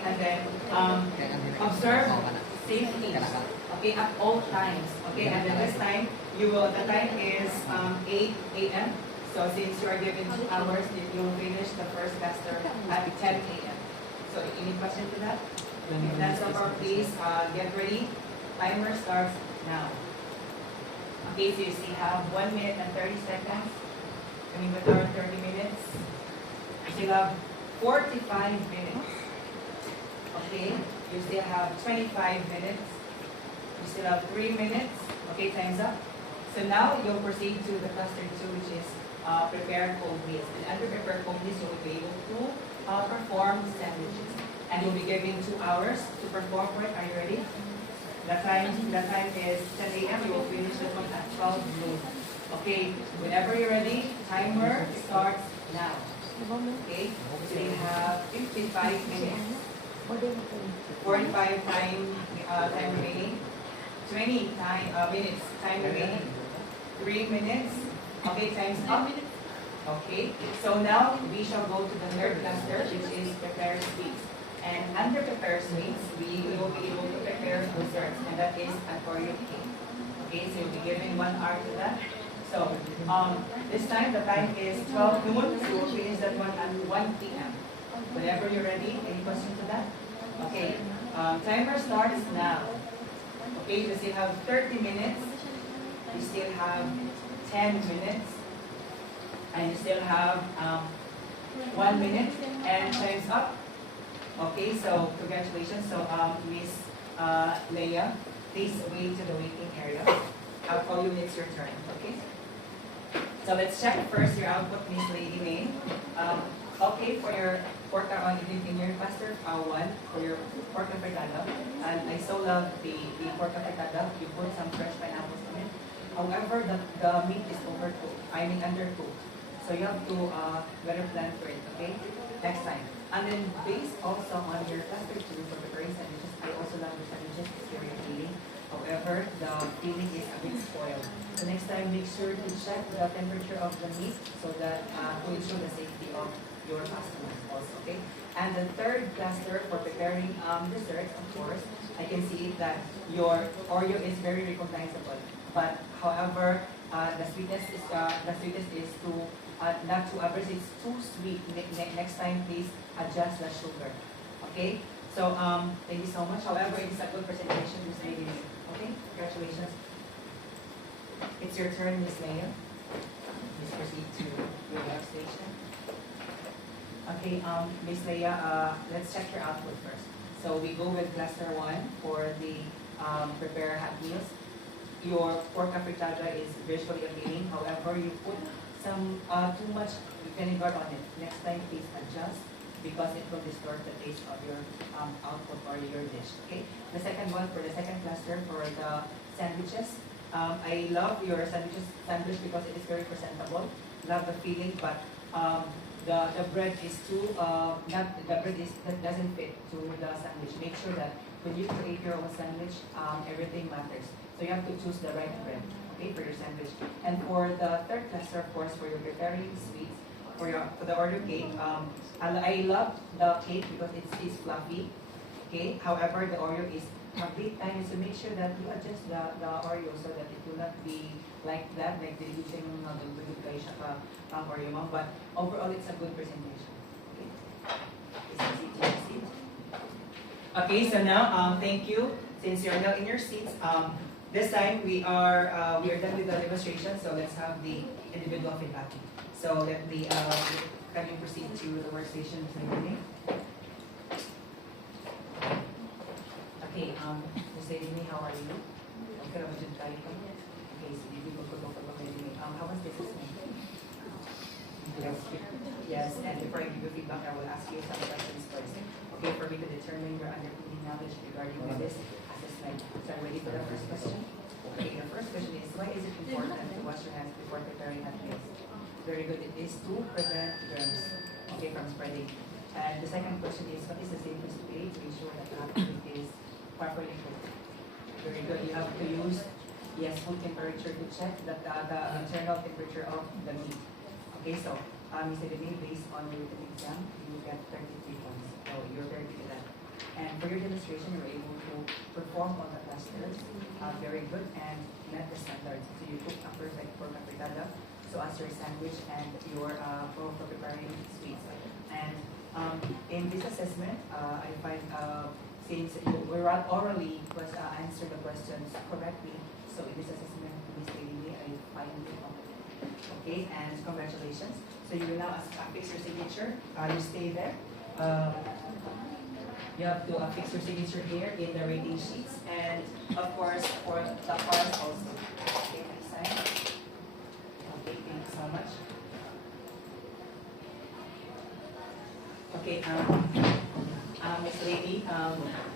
Okay, and then observe safety. Okay, at all times. Okay, and then this time the time is 8 a.m. So since you are given 2 hours, you will finish the first semester at 10 a.m. So any question to that? If that's over, please get ready. Timer starts now. Okay, so you still have 1 minute and 30 seconds. I mean, with our 30 minutes, you still have 45 minutes. Okay, you still have 25 minutes. You still have 3 minutes. Okay, time's up. So now you'll proceed to the cluster 2, which is prepare cold meals. And under prepare cold meals, you will be able to perform sandwiches. And you'll be given 2 hours to perform for it. Are you ready? The time is 10 a.m. You will finish this one at 12 noon. Okay, whenever you're ready, timer starts now. Okay, so you have 55 minutes. 45 time remaining. 20 minutes time remaining. 3 minutes. Okay, time's up. Okay, so now we shall go to the third cluster, which is prepare sweets. And under prepare sweets, we will be able to prepare desserts, and that is an Oreo cake. Okay, so you'll be given 1 hour to that. So this time the time is 12 noon, so we'll finish that one at 1 p.m. Whenever you're ready, any question to that? Okay, timer starts now. Okay, you still have 30 minutes, you still have 10 minutes, and you still have 1 minute, and time's up. Okay, so congratulations. So Miss Leia, please wait to the waiting area. I'll call you when it's your turn, okay? So let's check first your output, Miss Lady May. Okay, for your pork on in your cluster 1 for your pork afritada. And I so love the pork afritada. You put some fresh pineapples on it. However, the meat is overcooked. I mean undercooked. So you have to better plan for it, okay? Next time. And then based also on your cluster 2 for preparing sandwiches, I also love your sandwiches. It's very appealing. However, the filling is a bit spoiled. So next time, make sure to check the temperature of the meat so that to ensure the safety of your customers also, okay? And the third cluster for preparing desserts, of course, I can see that your Oreo is very recognizable. But however, the sweetness is too not too average. It's too sweet. Next time, please adjust the sugar. Okay. So thank you so much. However, it is a good presentation, Miss Lady. Okay. Congratulations. It's your turn, Miss Leia. Please proceed to your workstation. Okay, Miss Leia, let's check your output first. So we go with cluster 1 for the prepare hot meals. Your pork afritada is visually appealing. However, you put some too much vinegar on it. Next time, please adjust because it will distort the taste of your output or your dish. Okay. The second one for the second cluster for the sandwiches. I love your sandwich because it is very presentable. Love the feeling, but the bread is too that doesn't fit to the sandwich. Make sure that when you create your own sandwich, everything matters. So you have to choose the right bread, okay, for your sandwich. And for the third cluster, of course, for your preparing sweets, for the Oreo cake, I love the cake because it is fluffy. Okay. However, the Oreo is a bit tiny, so make sure that you adjust the Oreo so that it will not be like that, like the using Oreo, but overall, it's a good presentation. Okay. Okay. So now, thank you. Since you're now in your seats, this time we are done with the demonstration. So let's have the individual feedback. So let me can you proceed to the workstation, Ms. Lady? Okay, Ms. Lady, how are you? Okay, okay, so you go how was this assessment? Yes, and before I give you feedback, I will ask you some questions first. Okay, for me to determine your underlying knowledge regarding this assessment. So I'm ready for the first question. Okay, the first question is, why is it important to wash your hands before preparing hot meals? Very good. It is to prevent germs, okay, from spreading. And the second question is, what is the safest way to ensure that the hot meal is properly cooked? Very good. You have to use, yes, food temperature to check that the internal temperature of the meat. Okay, so, Ms. Edemir, based on your written exam, you get 33 points. So, you're very good at that. for your demonstration, you were able to perform all the clusters very good and met the standards. So you took a perfect pork afritada, so as your sandwich and your for preparing sweets. And in this assessment, I find since you were orally was answer the questions correctly, so in this assessment, Ms. Bailey, I find you competent. Okay, and congratulations. So you will now affix your signature. You stay there. You have to affix your signature here in the rating sheets, and of course for the cards also. Okay, please sign. Okay, thank you so much. Okay, Ms. Lady,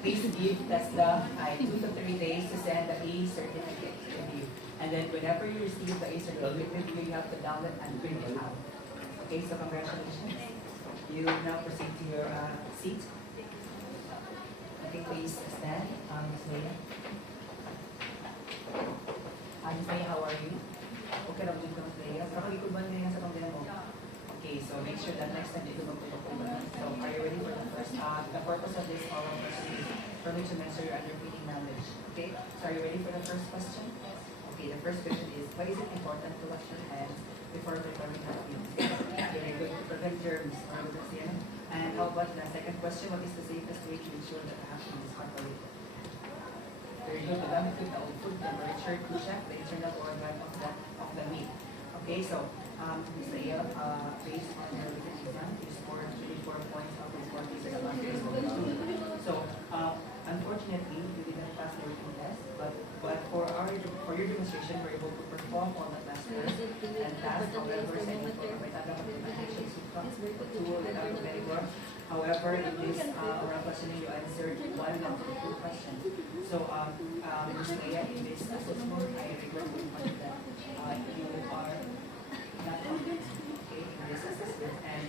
please give Tesla 2 to 3 days to send the A certificate to you. And then whenever you receive the A certificate, you have to download and print it out. Okay, so congratulations. You now proceed to your seat. Okay, please stand. Ms. Leia. Ms. Leia, how are you? Okay lang dito, Ms. Leia. Kapag ikuban na yan sa pangbilang mo. Okay, so make sure that next time you do magpupukuban. So are you ready for the first? The purpose of this oral question is for me to measure your underpinning knowledge. Okay, so are you ready for the first question? Okay, the first question is, why is it important to wash your hands before preparing hot meals? Very good, to prevent germs or bacteria. And how about the second question, what is the safest way to ensure that the happening is operated? Very good, the gamit with the old food temperature to check the internal organ of the meat. Okay, so Ms. Leia, based on your written exam, you scored 24 points out of 40. So unfortunately, you didn't pass the written test, but for your demonstration, we're able to perform all the classes and pass. However, sending for may taga implementation tool without very well. However, in this oral questioning, you answered 1 out of 2 questions. So, Ms. Leia, in this assessment, I regret to find that you are not competent, okay, in this assessment. And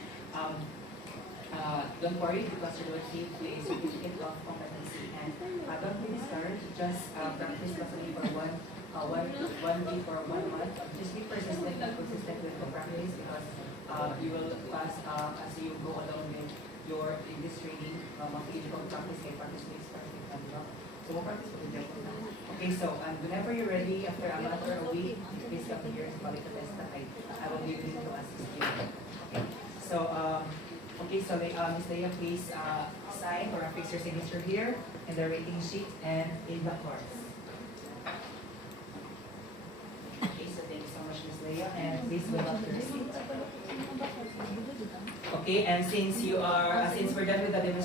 don't worry, because you will receive a certificate of competency. And don't be discouraged, just practice questioning for one week or 1 month. Just be persistent and consistent with the practice, because you will pass as you go along with your in this training. Mag-physical practice, kay practice makes perfect. So we'll practice with the okay, so whenever you're ready, after a month or a week, please come here and quality test that I will be willing to assist you. Okay, so okay, so Ms. Leia, please sign or affix your signature here in the rating sheet and in the course. Okay, so thank you so much, Ms. Leia, and please go up to the seat. Okay, and since we're done with the demonstration.